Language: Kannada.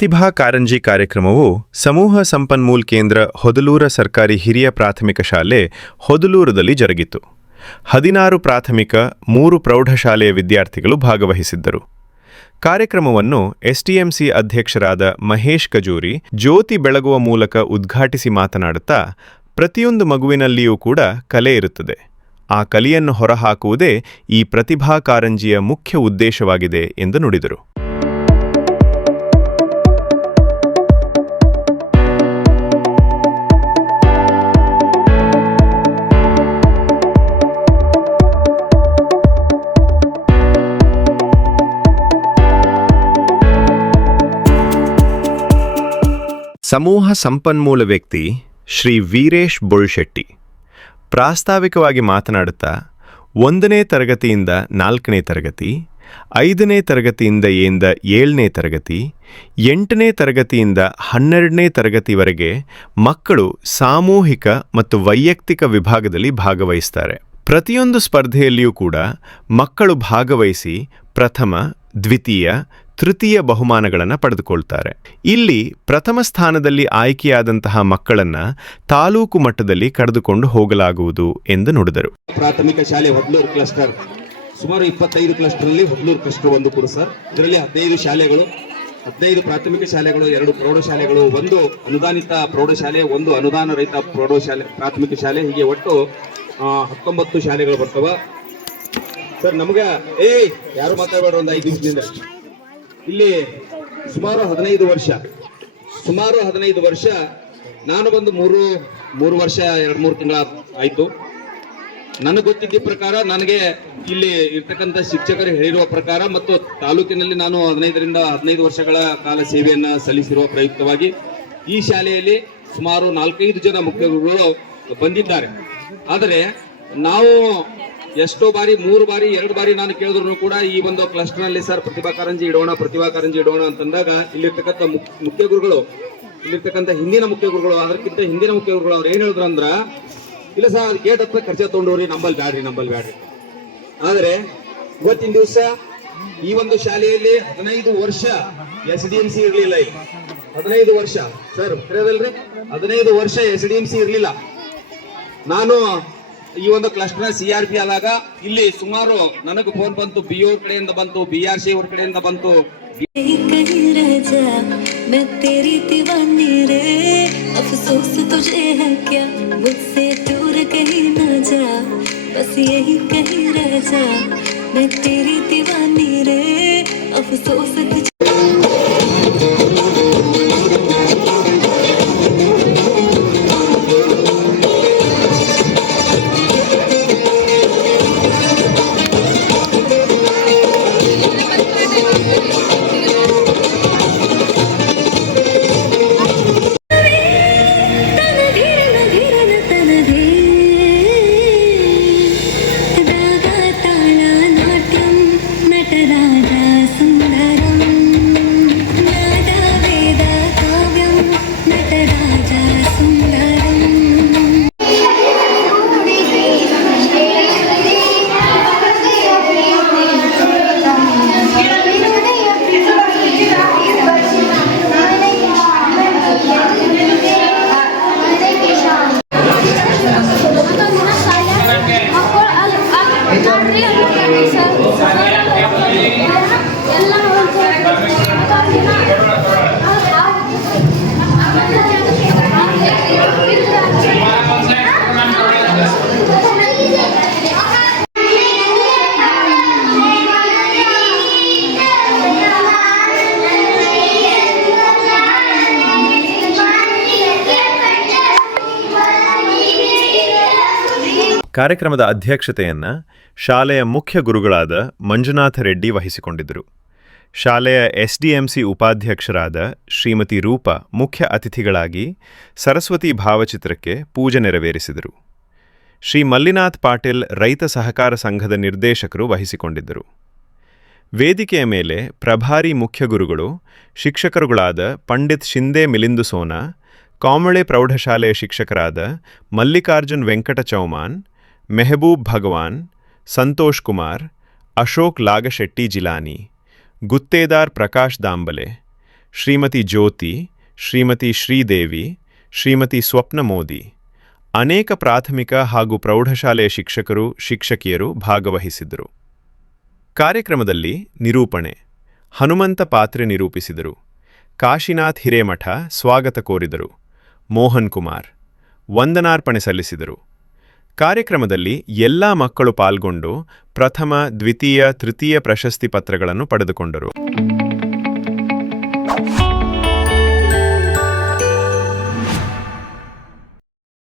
ಪ್ರತಿಭಾ ಕಾರಂಜಿ ಕಾರ್ಯಕ್ರಮವು ಸಮೂಹ ಸಂಪನ್ಮೂಲ ಕೇಂದ್ರ ಹೊದಲೂರ ಸರ್ಕಾರಿ ಹಿರಿಯ ಪ್ರಾಥಮಿಕ ಶಾಲೆ ಹೊದಲೂರದಲ್ಲಿ ಜರುಗಿತು. 16 ಪ್ರಾಥಮಿಕ 3 ಪ್ರೌಢಶಾಲೆಯ ವಿದ್ಯಾರ್ಥಿಗಳು ಭಾಗವಹಿಸಿದ್ದರು. ಕಾರ್ಯಕ್ರಮವನ್ನು ಎಸ್ಟಿಎಂಸಿ ಅಧ್ಯಕ್ಷರಾದ ಮಹೇಶ್ ಕಜೂರಿ ಜ್ಯೋತಿ ಬೆಳಗುವ ಮೂಲಕ ಉದ್ಘಾಟಿಸಿ ಮಾತನಾಡುತ್ತಾ, ಪ್ರತಿಯೊಂದು ಮಗುವಿನಲ್ಲಿಯೂ ಕೂಡ ಕಲೆ ಇರುತ್ತದೆ. ಆ ಕಲೆಯನ್ನು ಹೊರಹಾಕುವುದೇ ಈ ಪ್ರತಿಭಾ ಕಾರಂಜಿಯ ಮುಖ್ಯ ಉದ್ದೇಶವಾಗಿದೆ ಎಂದು ನುಡಿದರು. ಸಮೂಹ ಸಂಪನ್ಮೂಲ ವ್ಯಕ್ತಿ ಶ್ರೀ ವೀರೇಶ್ ಬೊಳ್ಶೆಟ್ಟಿ ಪ್ರಾಸ್ತಾವಿಕವಾಗಿ ಮಾತನಾಡುತ್ತಾ, 1ನೇ ತರಗತಿಯಿಂದ 4ನೇ ತರಗತಿ, 5ನೇ ತರಗತಿಯಿಂದ 7ನೇ ತರಗತಿ, 8ನೇ ತರಗತಿಯಿಂದ 12ನೇ ತರಗತಿವರೆಗೆ ಮಕ್ಕಳು ಸಾಮೂಹಿಕ ಮತ್ತು ವೈಯಕ್ತಿಕ ವಿಭಾಗದಲ್ಲಿ ಭಾಗವಹಿಸ್ತಾರೆ. ಪ್ರತಿಯೊಂದು ಸ್ಪರ್ಧೆಯಲ್ಲಿಯೂ ಕೂಡ ಮಕ್ಕಳು ಭಾಗವಹಿಸಿ ಪ್ರಥಮ, ದ್ವಿತೀಯ, ತೃತೀಯ ಬಹುಮಾನಗಳನ್ನು ಪಡೆದುಕೊಳ್ತಾರೆ. ಇಲ್ಲಿ ಪ್ರಥಮ ಸ್ಥಾನದಲ್ಲಿ ಆಯ್ಕೆಯಾದಂತಹ ಮಕ್ಕಳನ್ನು ತಾಲೂಕು ಮಟ್ಟದಲ್ಲಿ ಕರೆದುಕೊಂಡು ಹೋಗಲಾಗುವುದು ಎಂದು ನುಡಿದರು. ಪ್ರಾಥಮಿಕ ಶಾಲೆ ಹೊದಲೂರು ಕ್ಲಸ್ಟರ್ ಸುಮಾರು 25 ಕ್ಲಸ್ಟರ್ ಅಲ್ಲಿ ಹೊದಲೂರು ಕ್ಲಸ್ಟರ್ ಒಂದು ಕೂಡ ಸರ್. ಇದರಲ್ಲಿ 15 ಶಾಲೆಗಳು, 15 ಪ್ರಾಥಮಿಕ ಶಾಲೆಗಳು, 2 ಪ್ರೌಢಶಾಲೆಗಳು, 1 ಅನುದಾನಿತ ಪ್ರೌಢಶಾಲೆ, 1 ಅನುದಾನ ರಹಿತ ಪ್ರೌಢಶಾಲೆ ಪ್ರಾಥಮಿಕ ಶಾಲೆ, ಹೀಗೆ ಒಟ್ಟು 19 ಶಾಲೆಗಳು ಬರ್ತವ ಸರ್. ನಮ್ಗೆ ಯಾರು ಮಾತಾಡಬೇಡ, ಒಂದು 5 ದಿವಸದಿಂದ ಇಲ್ಲಿ ಸುಮಾರು 15 ವರ್ಷ ನಾನು ಬಂದು 3 ವರ್ಷ 2-3 ತಿಂಗಳ ಆಯ್ತು. ನನಗೆ ಗೊತ್ತಿದ್ದ ಪ್ರಕಾರ, ನನಗೆ ಇಲ್ಲಿ ಇರ್ತಕ್ಕಂಥ ಶಿಕ್ಷಕರು ಹೇಳಿರುವ ಪ್ರಕಾರ ಮತ್ತು ತಾಲೂಕಿನಲ್ಲಿ ನಾನು 15 ವರ್ಷಗಳ ಕಾಲ ಸೇವೆಯನ್ನ ಸಲ್ಲಿಸಿರುವ ಪ್ರಯುಕ್ತವಾಗಿ ಈ ಶಾಲೆಯಲ್ಲಿ ಸುಮಾರು 4-5 ಜನ ಮುಖ್ಯ ಗುರುಗಳು ಬಂದಿದ್ದಾರೆ. ಆದರೆ ನಾವು ಎಷ್ಟೋ ಬಾರಿ 3 ಬಾರಿ 2 ಬಾರಿ ನಾನು ಕೇಳಿದ್ರು ಕೂಡ ಈ ಒಂದು ಕ್ಲಸ್ಟರ್ ನಲ್ಲಿ ಸರ್ ಪ್ರತಿಭಾ ಕಾರಂಜಿ ಇಡೋಣ ಅಂತಂದಾಗ ಇಲ್ಲಿರ್ತಕ್ಕಂಥ ಮುಖ್ಯ ಗುರುಗಳು, ಇಲ್ಲಿರ್ತಕ್ಕಂಥ ಹಿಂದಿನ ಮುಖ್ಯ ಗುರುಗಳು, ಅದಕ್ಕಿಂತ ಹಿಂದಿನ ಮುಖ್ಯ ಗುರುಗಳು ಅವ್ರು ಏನ್ ಹೇಳಿದ್ರು ಅಂದ್ರ, ಇಲ್ಲ ಸರ್ ಗೇಟ್ ಹತ್ರ ಖರ್ಚು ತಗೊಂಡವ್ರಿ, ನಂಬಲ್ ಬ್ಯಾಡ್ರಿ. ಆದ್ರೆ ಇವತ್ತಿನ ದಿವಸ ಈ ಒಂದು ಶಾಲೆಯಲ್ಲಿ 15 ವರ್ಷ SDMC ಇರ್ಲಿಲ್ಲ. ಇಲ್ಲಿ 15 ವರ್ಷ ಸರ್ ಕರೆಯೋದಲ್ರಿ, 15 ವರ್ಷ SDMC ಇರ್ಲಿಲ್ಲ. ನಾನು ಈ ಒಂದು ಕ್ಲಸ್ಟರ್ CRP ಆದಾಗ ಇಲ್ಲಿ ಸುಮಾರು ನನಗೆ ಫೋನ್ ಬಂತು, BO ಕಡೆಯಿಂದ ಬಂತು, BRC ಅವ್ರ ಕಡೆಯಿಂದ ಬಂತು. ಕಾರ್ಯಕ್ರಮದ ಅಧ್ಯಕ್ಷತೆಯನ್ನು ಶಾಲೆಯ ಮುಖ್ಯ ಗುರುಗಳಾದ ಮಂಜುನಾಥ ರೆಡ್ಡಿ ವಹಿಸಿಕೊಂಡಿದ್ದರು. ಶಾಲೆಯ SDMC ಉಪಾಧ್ಯಕ್ಷರಾದ ಶ್ರೀಮತಿ ರೂಪಾ ಮುಖ್ಯ ಅತಿಥಿಗಳಾಗಿ ಸರಸ್ವತಿ ಭಾವಚಿತ್ರಕ್ಕೆ ಪೂಜೆ ನೆರವೇರಿಸಿದರು. ಶ್ರೀ ಮಲ್ಲಿನಾಥ್ ಪಾಟೀಲ್ ರೈತ ಸಹಕಾರ ಸಂಘದ ನಿರ್ದೇಶಕರು ವಹಿಸಿಕೊಂಡಿದ್ದರು. ವೇದಿಕೆಯ ಮೇಲೆ ಪ್ರಭಾರಿ ಮುಖ್ಯ ಗುರುಗಳು, ಶಿಕ್ಷಕರುಗಳಾದ ಪಂಡಿತ್ ಶಿಂದೆ ಮಿಲಿಂದು ಸೋನಾ, ಕಾಮಳೆ ಪ್ರೌಢಶಾಲೆಯ ಶಿಕ್ಷಕರಾದ ಮಲ್ಲಿಕಾರ್ಜುನ್ ವೆಂಕಟ ಚೌಮಾನ್, ಮೆಹಬೂಬ್ ಭಗವಾನ್, ಸಂತೋಷ್ ಕುಮಾರ್, ಅಶೋಕ್ ಲಾಗಶೆಟ್ಟಿ ಜಿಲಾನಿ, ಗುತ್ತೇದಾರ್ ಪ್ರಕಾಶ್ ದಾಂಬಲೆ, ಶ್ರೀಮತಿ ಜ್ಯೋತಿ, ಶ್ರೀಮತಿ ಶ್ರೀದೇವಿ, ಶ್ರೀಮತಿ ಸ್ವಪ್ನ ಮೋದಿ ಅನೇಕ ಪ್ರಾಥಮಿಕ ಹಾಗೂ ಪ್ರೌಢಶಾಲೆಯ ಶಿಕ್ಷಕರು, ಶಿಕ್ಷಕಿಯರು ಭಾಗವಹಿಸಿದ್ದರು. ಕಾರ್ಯಕ್ರಮದಲ್ಲಿ ನಿರೂಪಣೆ ಹನುಮಂತ ಪಾತ್ರೆ ನಿರೂಪಿಸಿದರು. ಕಾಶಿನಾಥ್ ಹಿರೇಮಠ ಸ್ವಾಗತ ಕೋರಿದರು. ಮೋಹನ್ ಕುಮಾರ್ ವಂದನಾರ್ಪಣೆ ಸಲ್ಲಿಸಿದರು. ಕಾರ್ಯಕ್ರಮದಲ್ಲಿ ಎಲ್ಲಾ ಮಕ್ಕಳು ಪಾಲ್ಗೊಂಡು ಪ್ರಥಮ, ದ್ವಿತೀಯ, ತೃತೀಯ ಪ್ರಶಸ್ತಿ ಪತ್ರಗಳನ್ನು ಪಡೆದುಕೊಂಡರು.